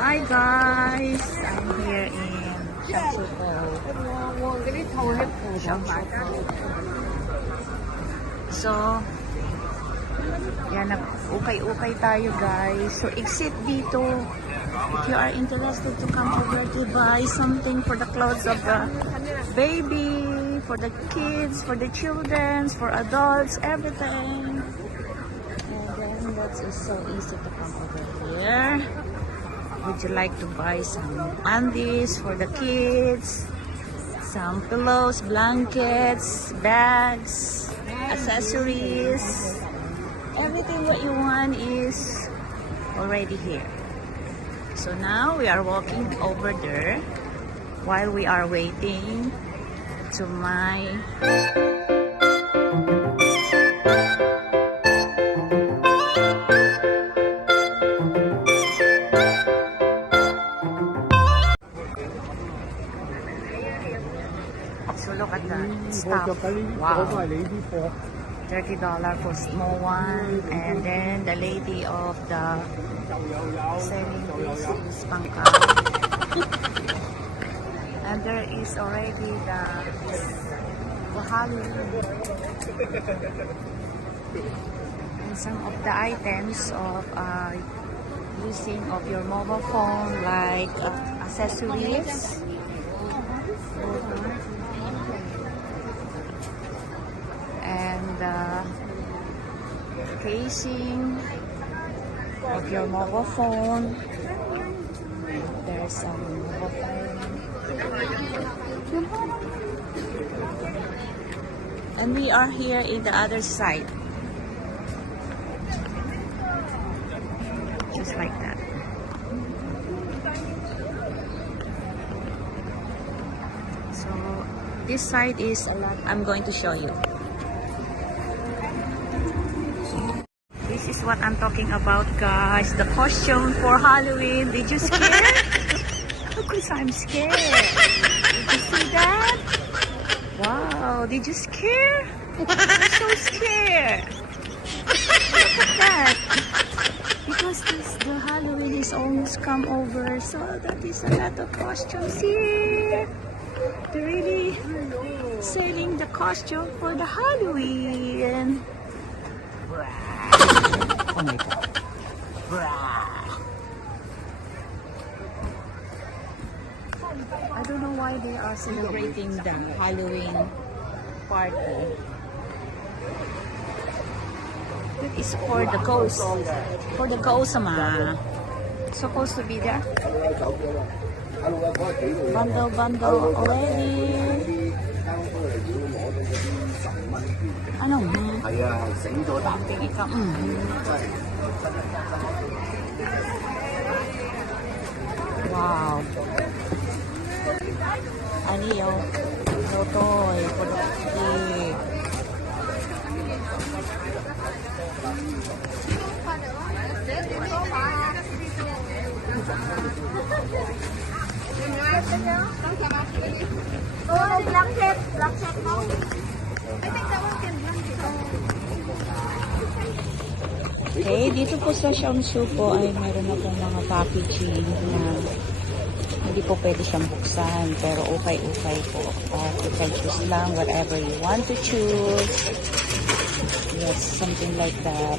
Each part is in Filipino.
Hi guys, I'm here in Shansuko. So, yan, nag-ukay-ukay tayo guys. So, exit dito. If you are interested to come over to buy something for the clothes of the baby, for the kids, for the children, for adults, everything. And then that is so easy to come over here. Would you like to buy some undies for the kids? Some pillows, blankets, bags, accessories. Everything what you want is already here. So now we are walking over there while we are waiting to my so look at the stuff. Wow. $30 for small one, and then the lady of the selling this is pangkal. And there is already the Halloween. And some of the items of using of your mobile phone, like accessories. And casing of your mobile phone. There's some mobile phone. And we are here in the other side. Just like that. So this side is a lot. I'm going to show you. This is what I'm talking about, guys. The costume for Halloween. Did you scare? Because I'm scared. Did you see that? Wow. Did you scare? I'm so scared. Look at that. Because the Halloween is almost come over. So that is a lot of costumes here. They're really selling the costume for the Halloween. Oh my God. I don't know why they are celebrating the Halloween party. That is for the ghost. For the ghost, ma. Supposed to be there. Bundle already. Ano? Wow. Ano yung toy for the kid? Oh, blanket mo. Okay, dito po sa Shansuko ay meron na pong mga packaging na hindi po pwede siyang buksan, pero okay po. You can choose lang whatever you want to choose. Yes, something like that.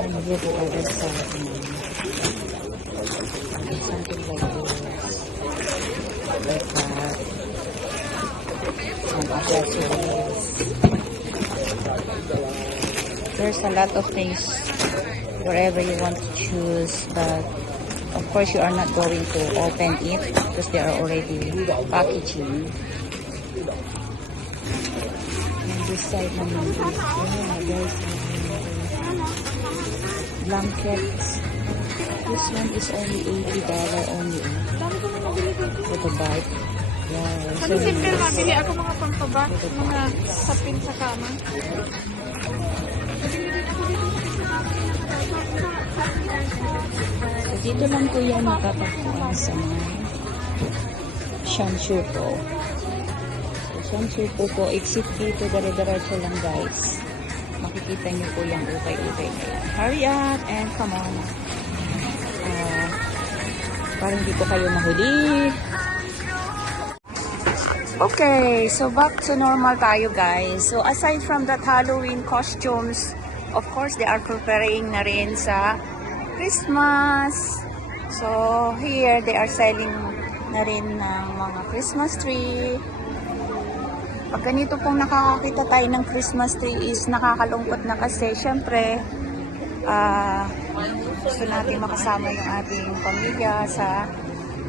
And here the other side. Something like this. Like that. Some accessories. There's a lot of things wherever you want to choose, but of course you are not going to open it because they are already packaging. And this side naman is, there's blankets. This one is only $80 only for the bike. Yeah, Kasi simple mabili ako mga pampaba, mga sapin sa kama. So, dito lang po yan makapagpuan sa Shansuko. So, Shansuko po, exit dito, dire-diretso lang guys. Makikita niyo po yung ukay-ukay na yan. Hurry up and come on. Para hindi ko kayo mahuli. Okay, so back to normal tayo guys. So aside from that Halloween costumes, of course they are preparing na rin sa Christmas. So here they are selling na rin ng mga Christmas tree. Pag ganito pong nakakakita tayo ng Christmas tree is nakakalungkot na kasi syempre gusto natin makasama yung ating pamilya sa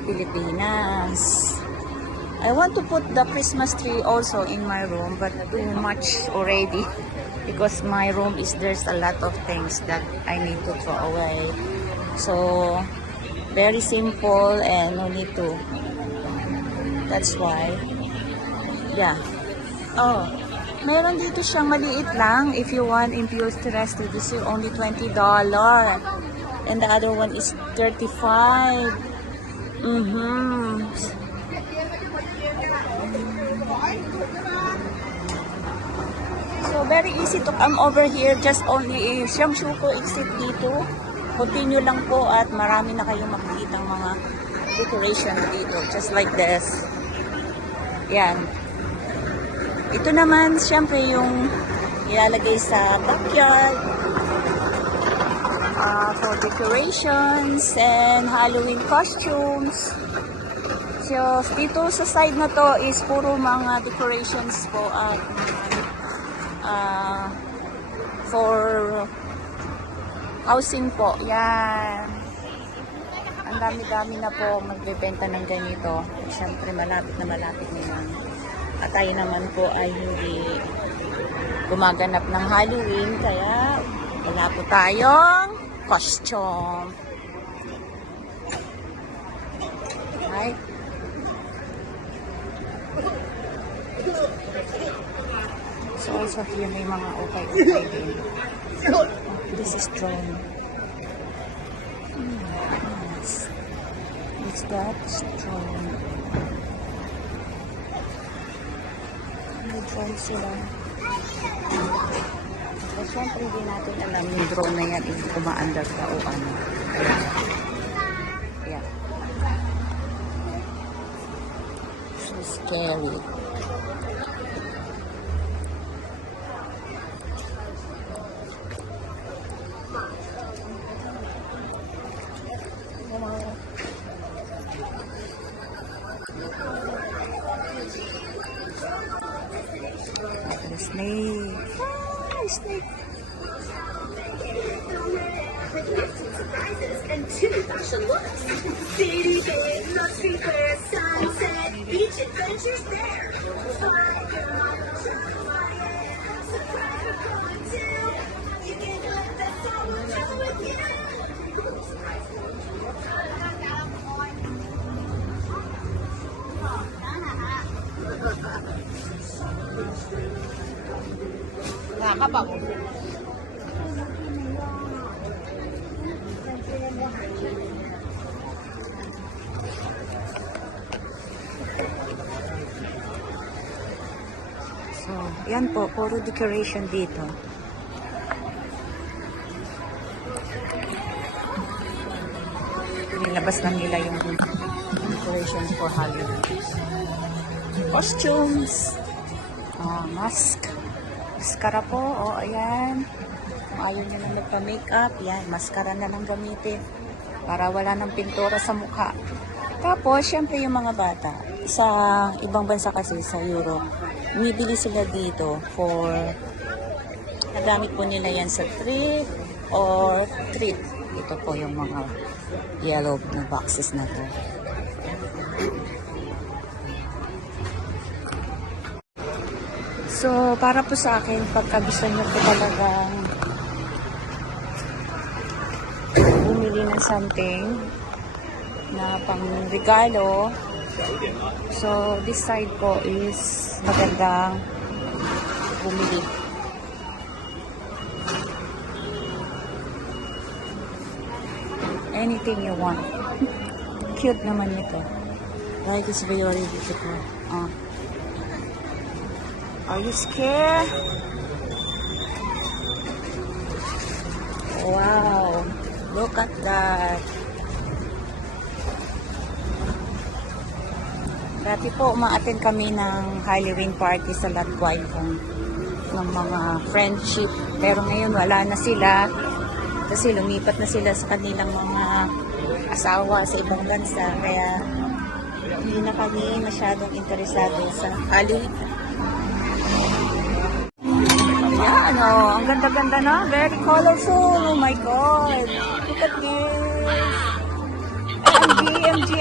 Pilipinas. I want to put the Christmas tree also in my room, but too much already because my room is there's a lot of things that I need to throw away. So very simple and no need to. That's why. Yeah. Oh, meron dito siyang maliit lang. If you want infused terrestrial, this is only $20. And the other one is $35. So, very easy to come over here. Just only siyam shuko exit dito. Continue lang po at marami na kayong makikita ng mga decoration dito. Just like this. Yan. Ito naman, siyempre yung ilalagay sa backyard for decorations and Halloween costumes. So, dito sa side na to is puro mga decorations po at for housing po. Yan. Ang dami-dami na po magbebenta ng ganito. Siyempre, malapit na yan. At tayo naman po ay hindi gumaganap ng Halloween, kaya wala po tayong costume. Right? So also here may mga ukay-ukay din. This is drone. Nice. It's that drone. May drone sila. So syempre hindi natin alam yung drone na yan is kumaandar ka o ano. Yeah. So scary. The snake. Ah, snake. Surprises and two fashion looks. City big, no streetwear, sunset, beach adventures there. Fly, surprise, going to. You can let that someone just with you. Nakakabang. So, yan po, puro decoration dito. Nilabas lang nila yung decorations for Halloween. Costumes. Mask. Maskara po. O, ayan. Kung ayaw nyo na magpa-makeup, yan. Maskara na lang gamitin. Para wala ng pintura sa mukha. Tapos, syempre yung mga bata. Sa ibang bansa kasi, sa Europe, bumibili sila dito for nagamit po nila yan sa trip or treat. Ito po yung mga yellow na boxes na to. So, para po sa akin, pagka gusto nyo po talagang bumili ng something na pang regalo, so this side po is magandang bumili. Anything you want. Cute naman ito. Like it's very beautiful. Are you scared? Wow. Look at that. Dati po, umaattend kami ng Halloween party sa Lot Guaycong ng mga friendship. Pero ngayon wala na sila kasi lumipat na sila sa kanilang mga asawa sa ibang bansa. Kaya hindi na kami masyadong interesado sa Halloween. Ayan, oh, ang ganda-ganda na. Very colorful. Oh my God. Look at this. MG.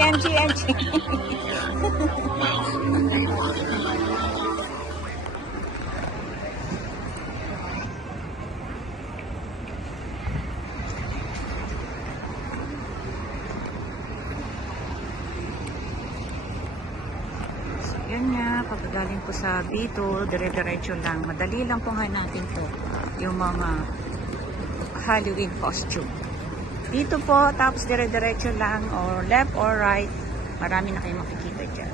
Yan nga, pagkagaling po sa Bito, dire-diretso lang. Madali lang pong hanapin po yung mga Halloween costume. Dito po, tapos dire-diretso lang, or left or right, marami na kayong makikita dyan.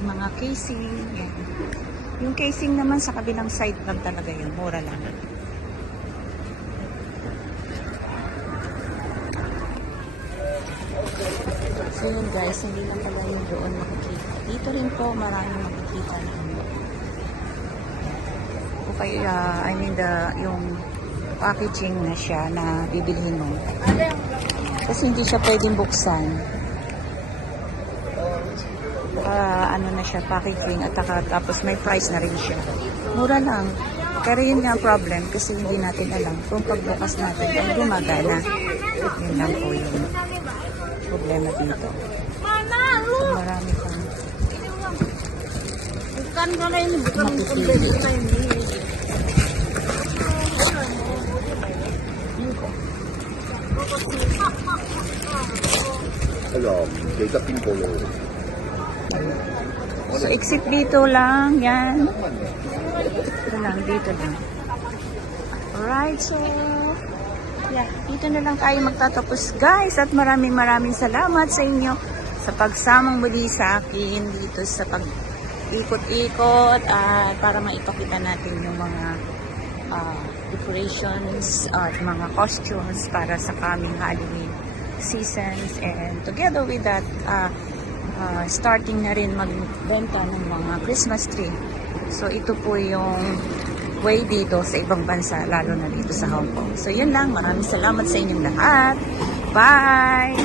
Mga casing, yan. Yung casing naman sa kabilang side lang talaga yun, mura lang. So yun guys, hindi lang pala yung doon makikita. Dito rin po maraming makikita na o kaya, yung packaging na siya na bibilhin mo. Kasi hindi siya pwedeng buksan. Ano na siya, packaging at tapos may price na rin siya. Mura lang. Pero yun nga problem kasi hindi natin alam kung pagbukas natin ay gumagana. Yun lang po yung problema dito. So, marami pang makikita. Alors, les tapines pour le... So, exit dito lang. Yan. Dito lang. Dito lang. Alright. So, yeah. Dito na lang tayo magtatapos, guys. At maraming salamat sa inyo sa pagsamang muli sa akin dito sa pag-ikot-ikot at para maipakita natin yung mga decorations at mga costumes para sa coming Halloween seasons. And together with that, starting na rin magbenta ng mga Christmas tree. So ito po yung way dito sa ibang bansa, lalo na dito sa Hong Kong. So yun lang, maraming salamat sa inyong lahat. Bye!